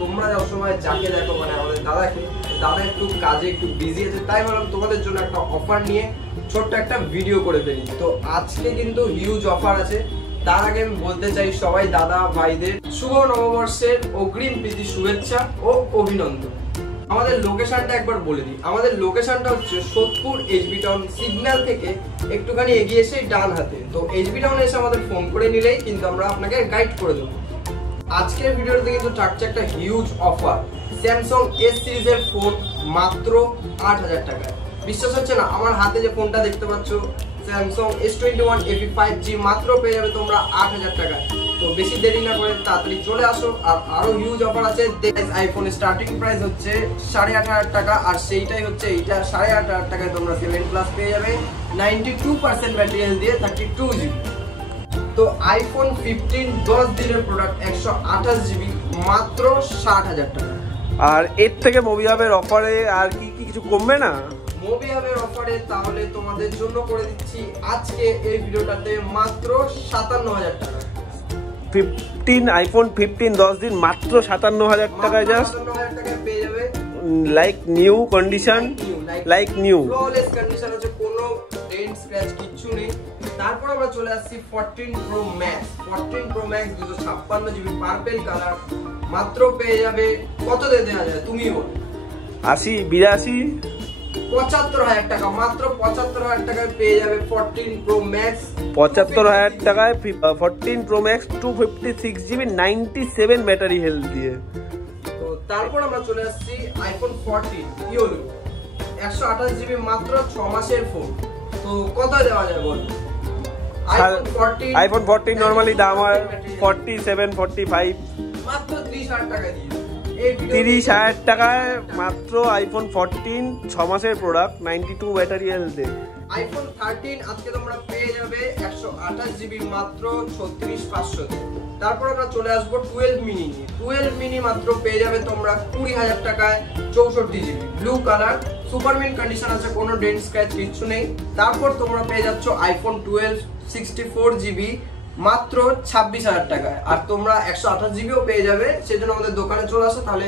তোমরা সবসময় যাকে দেখো মানে আমাদের দাদা একটু কাজে একটু বিজি আছে, তাই বললাম তোমাদের জন্য একটা অফার নিয়ে ছোট্ট একটা ভিডিও করে ফেলি। তো আজকে কিন্তু হিউজ অফার আছে। তার আগে আমি বলতে চাই সবাই দাদা ভাইদের শুভ নববর্ষের অগ্রিম প্রীতি শুভেচ্ছা ও অভিনন্দন। আমাদের লোকেশনটা একবার বলে দিই। আমাদের লোকেশনটা হচ্ছে সোদপুর এইচবি টাউন সিগন্যাল থেকে একটুখানি এগিয়ে এসে ডান হাতে। তো এইচবি টাউনে এসে আমাদের ফোন করে নিলেই কিন্তু আমরা আপনাকে গাইড করে দেবো। আজকের ভিডিওতে কিন্তু থাকছে একটা হিউজ অফার। স্যামসাং এস সিরিজের ফোন মাত্র ৮০০০ টাকায়। বিশ্বাস হচ্ছে না? আমার হাতে যে ফোনটা দেখতে পাচ্ছ স্যামসাং S21 FE 5G মাত্র পেয়ে যাবে তোমরা ৮০০০ টাকায়। তো বেশি দেরি না করে তাড়াতাড়ি চলে আসো। আর আরো হিউজ অফার আছে। আইফোনের স্টার্টিং প্রাইস হচ্ছে ১৮,৫০০ টাকা, আর সেইটাই হচ্ছে এইটা ৮৫০০ টাকায় তোমরা 7+ পেয়ে যাবে 92% ব্যাটারি হেলথ দিয়ে 32 GB। তো আইফোন 15 10 দিনের প্রোডাক্ট 128 GB মাত্র ৬০,০০০ টাকা। আর এর থেকে মুভি হাবের অফারে আর কি কিছু কমবে না? মুভি হাবের অফারে তাহলে তোমাদের জন্য করে দিচ্ছি আজকে এই ভিডিওটাতে মাত্র ৫৭,০০০ টাকা। আইফোন 15 10 দিন মাত্র ৫৭,০০০ টাকায় জাস্ট ৫৭,০০০ টাকায় পেয়ে যাবে। Like new condition, like new flawless condition আছে, কোনো ডেন্ট স্ক্র্যাচ কিচ্ছু নেই। তারপর আমরা চলে আসছি 14 Pro Max 256 GB purple colour মাত্র পেয়ে যাবে। কত দেওয়া যায় তুমি বল? ৮০ ৮২ ৭৫,০০০ টাকা, মাত্র ৭৫,০০০ টাকায় পেয়ে যাবে 14 Pro Max। ৭৫,০০০ টাকায় 14 Pro Max 256 GB 97 battery health দিয়ে। তো তারপর আমরা চলে আসছি আইফোন 14 ইয়োলো 128 GB মাত্র 6 মাসের ফোন। তো কত দেওয়া যায় বল? আইফোন 14 নরমালি দাম হয় 47 45, মাত্র 30,০০০ টাকা দিয়ে 30,০০০ টাকায় মাত্র আইফোন 14 6 মাসের প্রোডাক্ট 92 ব্যাটারি হেলথ। আইফোন 13 আজকে তোমরা পেয়ে যাবে 128 GB মাত্র 36,৫০০। তারপর আমরা চলে আসবো 12 মিনি। 12 মিনি মাত্র পেয়ে যাবে তোমরা 20,০০০ টাকায় 64 GB blue colour, super mint condition আছে, কোনো ডেন্ট স্ক্র্যাচ কিছু নেই। তারপর তোমরা পেয়ে যাচ্ছ আইফোন 12 64 GB মাত্র 26,০০০ টাকায়। আর তোমরা 128 GBও পেয়ে যাবে। সেজন্য আমাদের দোকানে চলে আসো, তাহলে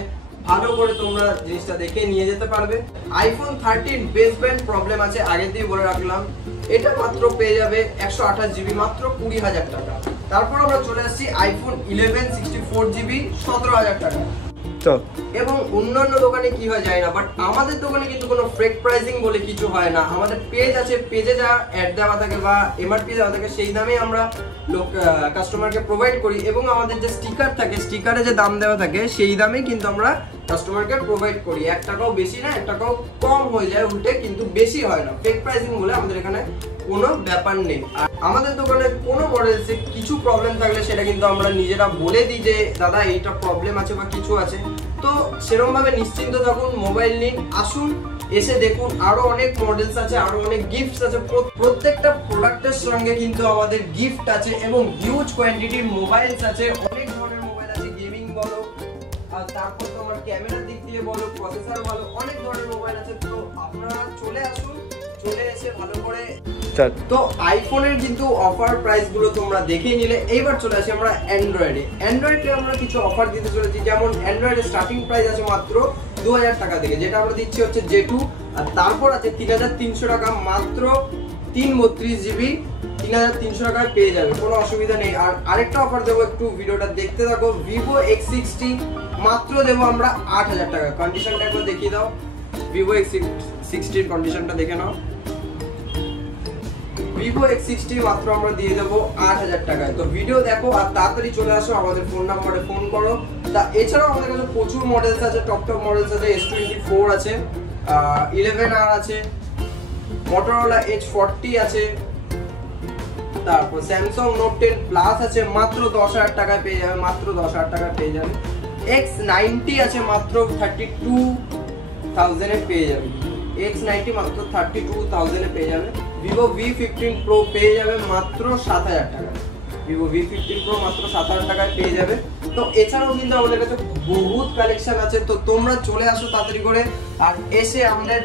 ভালো করে তোমরা জিনিসটা দেখে নিয়ে যেতে পারবে। আইফোন 13 বেস ব্যান্ড প্রবলেম আছে, আগে দিয়ে বলে রাখলাম। এটা মাত্র পেয়ে যাবে 128 GB মাত্র 20,০০০ টাকা। তারপর আমরা চলে আসছি আইফোন 11 64 GB 17,০০০ টাকা। এবং অন্যান্য দোকানে কি হয় যায় না, বাট আমাদের দোকানে কিন্তু কোনো ফ্রেক প্রাইসিং বলে কিছু হয় না। আমাদের পেজ আছে, পেজে যা অ্যাড দেওয়া থাকে বা এমআরপি দেওয়া থাকে সেই দামে আমরা কাস্টমারকে প্রোভাইড করি। এবং আমাদের যে স্টিকার থাকে, স্টিকারে যে দাম দেওয়া থাকে সেই দামেই কিন্তু আমরা কাস্টমারকে প্রোভাইড করি। 1 টাকাও বেশি না, 1 টাকাও কম হয়ে যায় উল্টে, কিন্তু বেশি হয় না। ফেক প্রাইসিং বলে আমাদের এখানে কোনো ব্যাপার নেই। আর আমাদের দোকানে কোনো মডেলসে কিছু প্রবলেম থাকলে সেটা কিন্তু আমরা নিজেরা বলে দিই যে দাদা এইটা প্রবলেম আছে বা কিছু আছে। তো সেরকম ভাবে নিশ্চিন্ত থাকুন, মোবাইল নিন, আসুন, এসে দেখুন। আরো অনেক মডেলস আছে, আরো অনেক গিফটস আছে। প্রত্যেকটা প্রোডাক্টের সঙ্গে কিন্তু আমাদের গিফট আছে এবং হিউজ কোয়ান্টিটির মোবাইলস আছে। অনেক ধরনের মোবাইল আছে, গেমিং বলো, আর তারপর তোমার ক্যামেরার দিক দিয়ে বলো, প্রসেসর বলো, অনেক ধরনের মোবাইল আছে। তো আপনারা চলে আসুন, চলে এসে ভালো করে। তো আইফোনের কিন্তু অফার প্রাইস গুলো তোমরা দেখেই নিলে। এইবার চলে আসি আমরা অ্যান্ড্রয়েডে আমরা কিছু অফার দিতে চলেছি। যেমন অ্যান্ড্রয়েডের স্টার্টিং প্রাইস আছে মাত্র ২০০০ টাকা থেকে, যেটা আমরা দিচ্ছি হচ্ছে J2। আর তারপর আছে ৩৩০০ টাকা মাত্র ৩৩২ GB ৩৩০০ টাকায় পেয়ে যাবে, কোনো অসুবিধা নেই। আর আরেকটা অফার দেবো, একটু ভিডিওটা দেখতে থাকো। Vivo X60 মাত্র দেবো আমরা ৮০০০ টাকা। কন্ডিশনটা একবার দেখিয়ে দাও, Vivo X60 কন্ডিশনটা দেখে নাও। Vivo X60 মাত্র আমরা দিয়ে দেবো ৮০০০ টাকায়। তো ভিডিও দেখো আর তাড়াতাড়ি চলে আসো, আমাদের ফোন নাম্বারে ফোন করো। এছাড়াও আমাদের কাছে প্রচুর মডেলস আছে, টপ মডেলস আছে। S24 আছে, 11R আছে, Motorola H40 আছে, তারপর Samsung Note 10 Plus আছে, মাত্র ১০,০০০ টাকায় পেয়ে যাবে, মাত্র ১০,০০০ টাকায় পেয়ে যাবে। X90 আছে মাত্র 32,000 এ পেয়ে যাবে। X90 মাত্র 32,000 এ পেয়ে যাবে। Vivo V15 Pro পেয়ে যাবে মাত্র ৭,০০০ টাকা। Vivo V15 Pro মাত্র ৭,০০০ টাকায় পেয়ে যাবে। তো এছাড়াও কিন্তু আমাদের কাছে বহুত কালেকশন আছে। তো তোমরা চলে আসো তাড়াতাড়ি করে, আর এসে আমাদের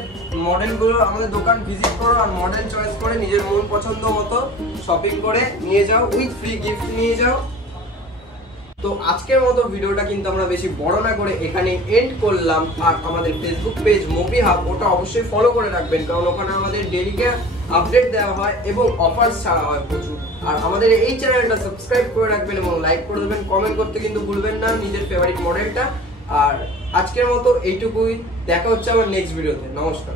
মডেলগুলো, আমাদের দোকান ভিজিট করো আর মডেল চয়েস করে নিজের মন পছন্দ মতো শপিং করে নিয়ে যাও, উইথ ফ্রি গিফট নিয়ে যাও। তো আজকের মতো ভিডিওটা কিন্তু আমরা বেশি বড় না করে এখানে এন্ড করলাম। আর আমাদের ফেসবুক পেজ মোবি হাব ওটা অবশ্যই ফলো করে রাখবেন, কারণ ওখানে আমাদের ডেইলি আপডেট দেওয়া হয় এবং অফার্স ছাড়া হয় প্রচুর। আর আমাদের এই চ্যানেলটা সাবস্ক্রাইব করে রাখবেন এবং লাইক করে দেবেন, কমেন্ট করতে কিন্তু ভুলবেন না নিজের ফেভারিট মডেলটা। আর আজকের মতো এইটুকুই, দেখা হচ্ছে আমার নেক্সট ভিডিওতে। নমস্কার।